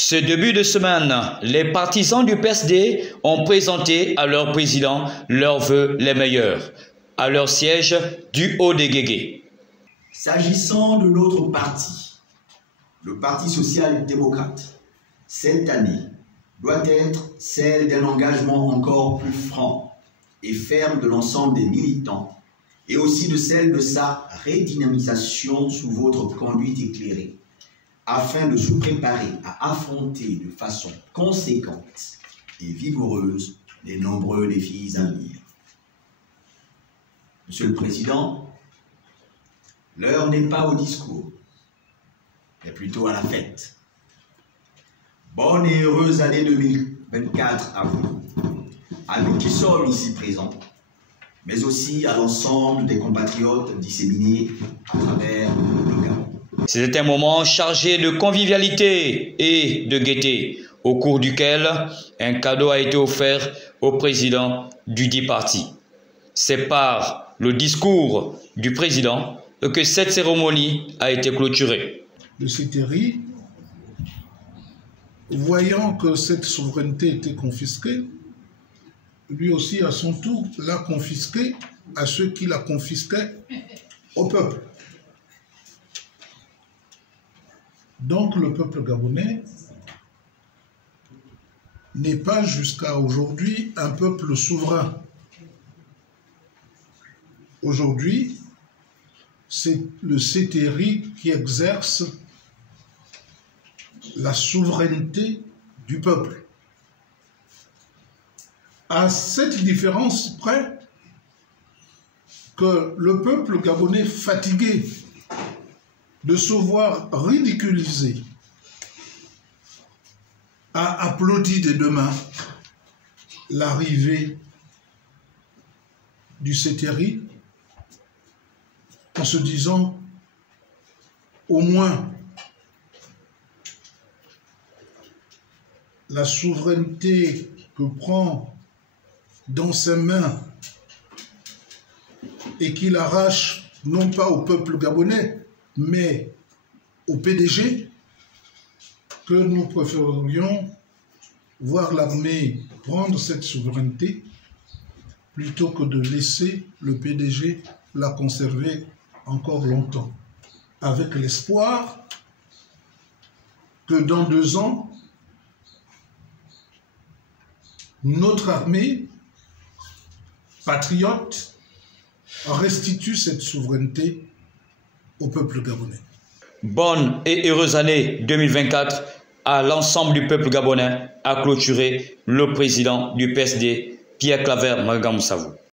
Ce début de semaine, les partisans du PSD ont présenté à leur président leurs vœux les meilleurs, à leur siège du Haut des Guégués. S'agissant de notre parti, le Parti social-démocrate, cette année doit être celle d'un engagement encore plus franc et ferme de l'ensemble des militants et aussi de celle de sa redynamisation sous votre conduite éclairée, afin de se préparer à affronter de façon conséquente et vigoureuse les nombreux défis à venir. Monsieur le Président, l'heure n'est pas au discours, mais plutôt à la fête. Bonne et heureuse année 2024 à vous, à nous qui sommes ici présents, mais aussi à l'ensemble des compatriotes disséminés à travers le Gabon. C'était un moment chargé de convivialité et de gaieté, au cours duquel un cadeau a été offert au président du dit parti. C'est par le discours du président que cette cérémonie a été clôturée. Le CTRI, voyant que cette souveraineté était confisquée, lui aussi à son tour l'a confisquée à ceux qui la confisquaient au peuple. Donc le peuple gabonais n'est pas jusqu'à aujourd'hui un peuple souverain. Aujourd'hui, c'est le CTRI qui exerce la souveraineté du peuple. À cette différence près que le peuple gabonais fatigué de se voir ridiculisé a applaudi des deux mains l'arrivée du CTRI en se disant au moins la souveraineté que prend dans ses mains et qu'il arrache non pas au peuple gabonais mais au PDG, que nous préférerions voir l'armée prendre cette souveraineté plutôt que de laisser le PDG la conserver encore longtemps, avec l'espoir que dans 2 ans, notre armée patriote restitue cette souveraineté au peuple gabonais. Bonne et heureuse année 2024 à l'ensemble du peuple gabonais, a clôturé le président du PSD, Pierre Claver Magamou Savou.